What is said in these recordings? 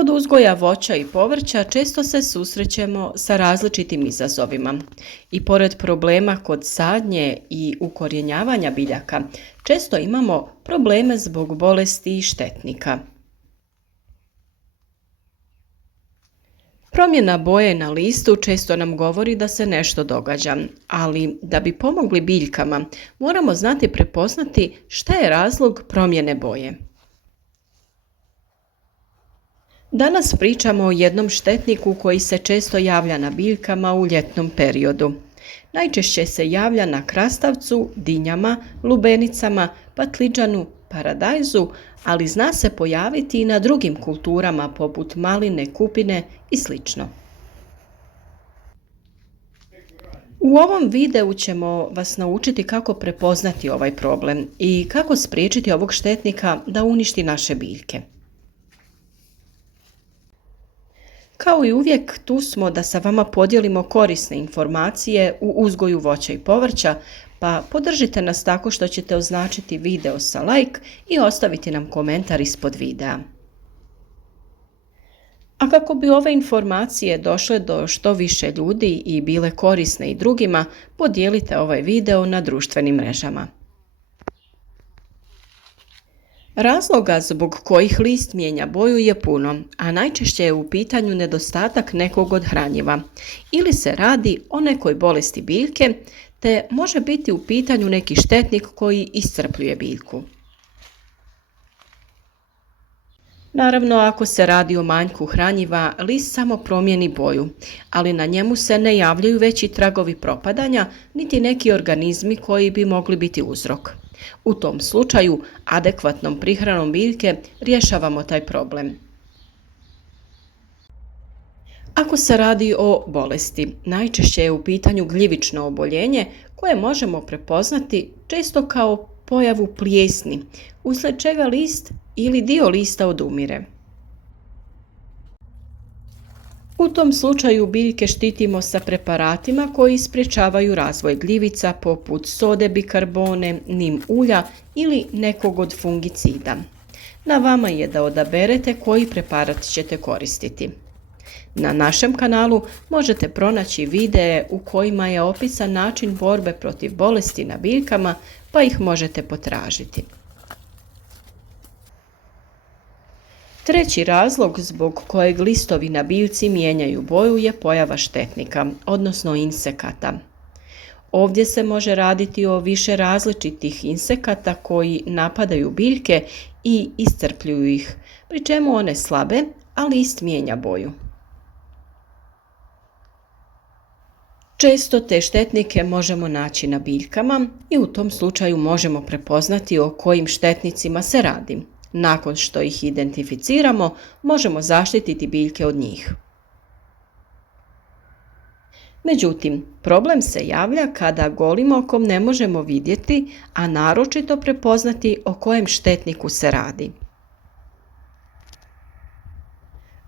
Kod uzgoja voća i povrća često se susrećemo sa različitim izazovima i pored problema kod sadnje i ukorjenjavanja biljaka, često imamo probleme zbog bolesti i štetnika. Promjena boje na listu često nam govori da se nešto događa, ali da bi pomogli biljkama, moramo znati prepoznati šta je razlog promjene boje. Danas pričamo o jednom štetniku koji se često javlja na biljkama u ljetnom periodu. Najčešće se javlja na krastavcu, dinjama, lubenicama, patlidžanu, paradajzu, ali zna se pojaviti i na drugim kulturama poput maline, kupine i sl. U ovom videu ćemo vas naučiti kako prepoznati ovaj problem i kako spriječiti ovog štetnika da uništi naše biljke. Kao i uvijek, tu smo da sa vama podijelimo korisne informacije u uzgoju voća i povrća, pa podržite nas tako što ćete označiti video sa like i ostaviti nam komentar ispod videa. A kako bi ove informacije došle do što više ljudi i bile korisne i drugima, podijelite ovaj video na društvenim mrežama. Razloga zbog kojih list mijenja boju je puno, a najčešće je u pitanju nedostatak nekog od hranjiva ili se radi o nekoj bolesti biljke, te može biti u pitanju neki štetnik koji iscrpljuje biljku. Naravno, ako se radi o manjku hranjiva, list samo promijeni boju, ali na njemu se ne javljaju veći tragovi propadanja, niti neki organizmi koji bi mogli biti uzrok. U tom slučaju, adekvatnom prihranom biljke rješavamo taj problem. Ako se radi o bolesti, najčešće je u pitanju gljivično oboljenje koje možemo prepoznati često kao pojavu plijesni, uslijed čega list ili dio lista odumire. U tom slučaju biljke štitimo sa preparatima koji sprječavaju razvoj gljivica poput sode bikarbone, nim ulja ili nekog od fungicida. Na vama je da odaberete koji preparat ćete koristiti. Na našem kanalu možete pronaći videe u kojima je opisan način borbe protiv bolesti na biljkama, pa ih možete potražiti. Treći razlog zbog kojeg listovi na biljci mijenjaju boju je pojava štetnika, odnosno insekata. Ovdje se može raditi o više različitih insekata koji napadaju biljke i iscrpljuju ih, pri čemu one slabe, a list mijenja boju. Često te štetnike možemo naći na biljkama i u tom slučaju možemo prepoznati o kojim štetnicima se radi. Nakon što ih identificiramo, možemo zaštititi biljke od njih. Međutim, problem se javlja kada golim okom ne možemo vidjeti, a naročito prepoznati o kojem štetniku se radi.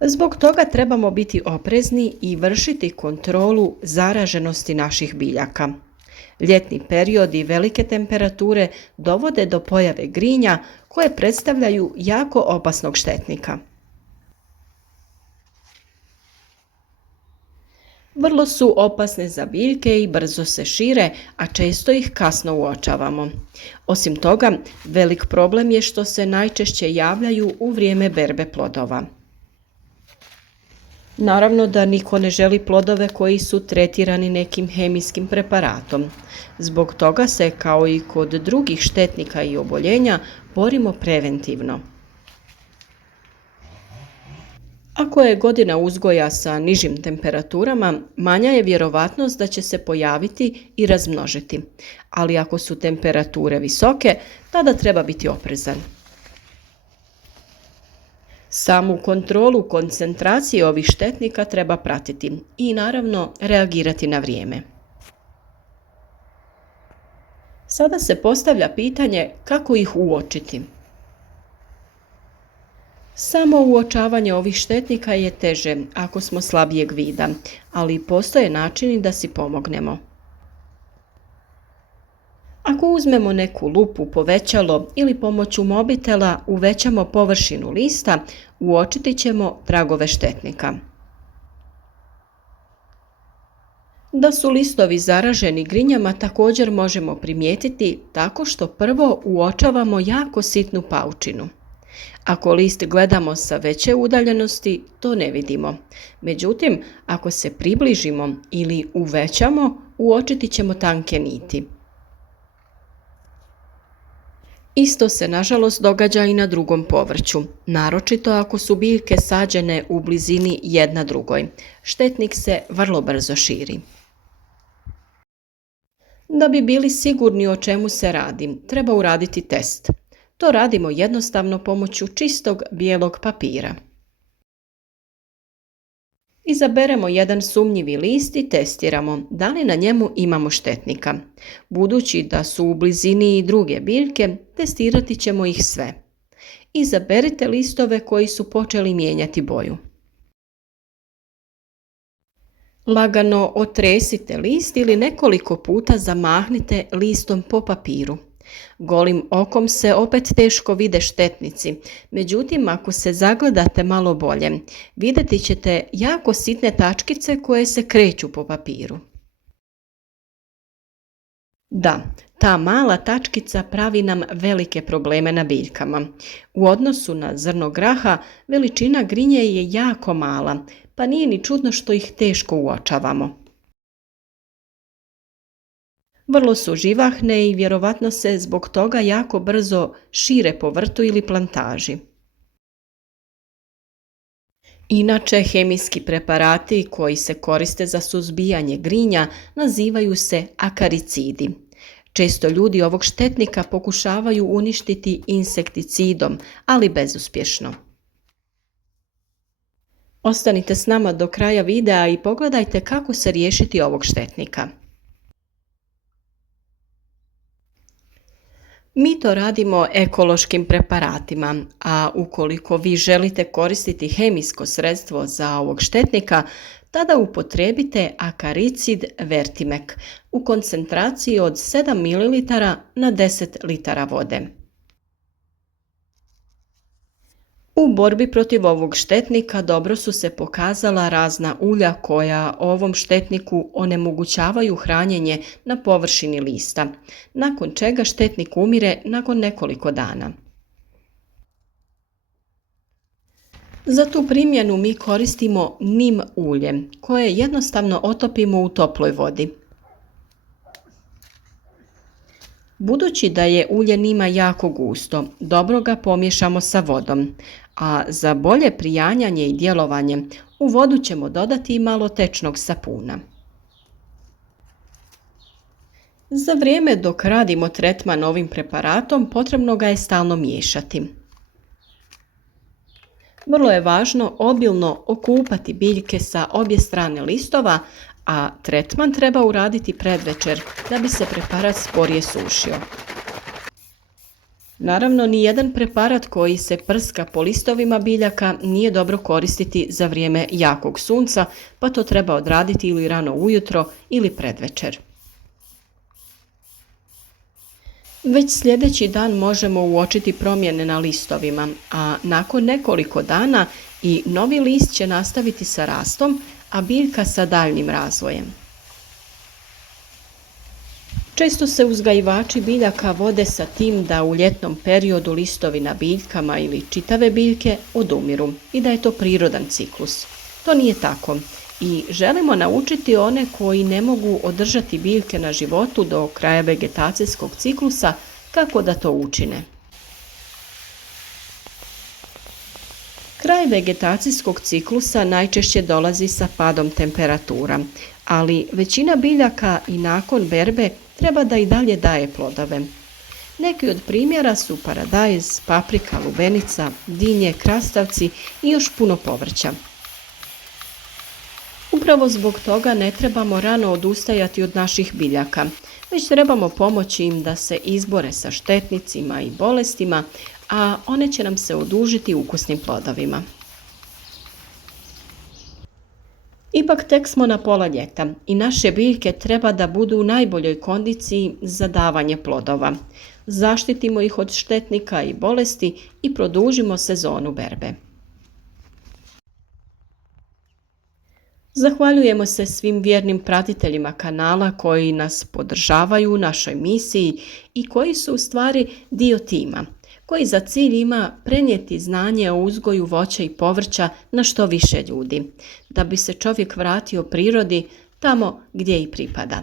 Zbog toga trebamo biti oprezni i vršiti kontrolu zaraženosti naših biljaka. Ljetni period i velike temperature dovode do pojave grinja koje predstavljaju jako opasnog štetnika. Vrlo su opasne za biljke i brzo se šire, a često ih kasno uočavamo. Osim toga, velik problem je što se najčešće javljaju u vrijeme berbe plodova. Naravno da niko ne želi plodove koji su tretirani nekim hemijskim preparatom. Zbog toga se, kao i kod drugih štetnika i oboljenja, borimo preventivno. Ako je godina uzgoja sa nižim temperaturama, manja je vjerovatnost da će se pojaviti i razmnožiti, ali ako su temperature visoke, tada treba biti oprezan. Samu kontrolu koncentracije ovih štetnika treba pratiti i naravno reagirati na vrijeme. Sada se postavlja pitanje kako ih uočiti. Samo uočavanje ovih štetnika je teže ako smo slabijeg vida, ali postoje načini da si pomognemo. Ako uzmemo neku lupu, povećalo ili pomoću mobitela uvećamo površinu lista, uočiti ćemo tragove štetnika. Da su listovi zaraženi grinjama također možemo primijetiti tako što prvo uočavamo jako sitnu paučinu. Ako list gledamo sa veće udaljenosti, to ne vidimo. Međutim, ako se približimo ili uvećamo, uočiti ćemo tanke niti. Isto se nažalost događa i na drugom povrću, naročito ako su biljke sađene u blizini jedna drugoj. Štetnik se vrlo brzo širi. Da bi bili sigurni o čemu se radi, treba uraditi test. To radimo jednostavno pomoću čistog bijelog papira. Izaberemo jedan sumnjivi list i testiramo da li na njemu imamo štetnika. Budući da su u blizini i druge biljke, testirati ćemo ih sve. Izaberite listove koji su počeli mijenjati boju. Lagano otresite list ili nekoliko puta zamahnite listom po papiru. Golim okom se opet teško vide štetnici, međutim ako se zagledate malo bolje, vidjeti ćete jako sitne tačkice koje se kreću po papiru. Da, ta mala tačkica pravi nam velike probleme na biljkama. U odnosu na zrno graha, veličina grinje je jako mala, pa nije ni čudno što ih teško uočavamo. Vrlo su živahne i vjerovatno se zbog toga jako brzo šire po vrtu ili plantaži. Inače, hemijski preparati koji se koriste za suzbijanje grinja nazivaju se akaricidi. Često ljudi ovog štetnika pokušavaju uništiti insekticidom, ali bezuspješno. Ostanite s nama do kraja videa i pogledajte kako se riješiti ovog štetnika. Mi to radimo ekološkim preparatima, a ukoliko vi želite koristiti hemijsko sredstvo za ovog štetnika, tada upotrijebite akaricid Vertimek u koncentraciji od 7 ml na 10 litara vode. U borbi protiv ovog štetnika dobro su se pokazala razna ulja koja ovom štetniku onemogućavaju hranjenje na površini lista, nakon čega štetnik umire nakon nekoliko dana. Za tu primjenu mi koristimo nim ulje, koje jednostavno otopimo u toploj vodi. Budući da je ulje nima jako gusto, dobro ga pomiješamo sa vodom, a za bolje prijanjanje i djelovanje u vodu ćemo dodati i malo tečnog sapuna. Za vrijeme dok radimo tretman ovim preparatom potrebno ga je stalno miješati. Vrlo je važno obilno okupati biljke sa obje strane listova, a tretman treba uraditi predvečer da bi se preparat sporije sušio. Naravno, nijedan preparat koji se prska po listovima biljaka nije dobro koristiti za vrijeme jakog sunca, pa to treba odraditi ili rano ujutro ili predvečer. Već sljedeći dan možemo uočiti promjene na listovima, a nakon nekoliko dana i novi list će nastaviti sa rastom, a biljka sa daljnjim razvojem. Često se uzgajivači biljaka vode sa tim da u ljetnom periodu listovi na biljkama ili čitave biljke odumiru i da je to prirodan ciklus. To nije tako i želimo naučiti one koji ne mogu održati biljke na životu do kraja vegetacijskog ciklusa kako da to učine. Kraj vegetacijskog ciklusa najčešće dolazi sa padom temperatura, ali većina biljaka i nakon berbe treba da i dalje daje plodove. Neki od primjera su paradajz, paprika, lubenica, dinje, krastavci i još puno povrća. Upravo zbog toga ne trebamo rano odustajati od naših biljaka, već trebamo pomoći im da se izbore sa štetnicima i bolestima, a one će nam se odužiti ukusnim plodovima. Ipak tek smo na pola ljeta i naše biljke treba da budu u najboljoj kondiciji za davanje plodova. Zaštitimo ih od štetnika i bolesti i produžimo sezonu berbe. Zahvaljujemo se svim vjernim pratiteljima kanala koji nas podržavaju u našoj misiji i koji su u stvari dio tima, koji za cilj ima prenijeti znanje o uzgoju voća i povrća na što više ljudi, da bi se čovjek vratio prirodi tamo gdje i pripada.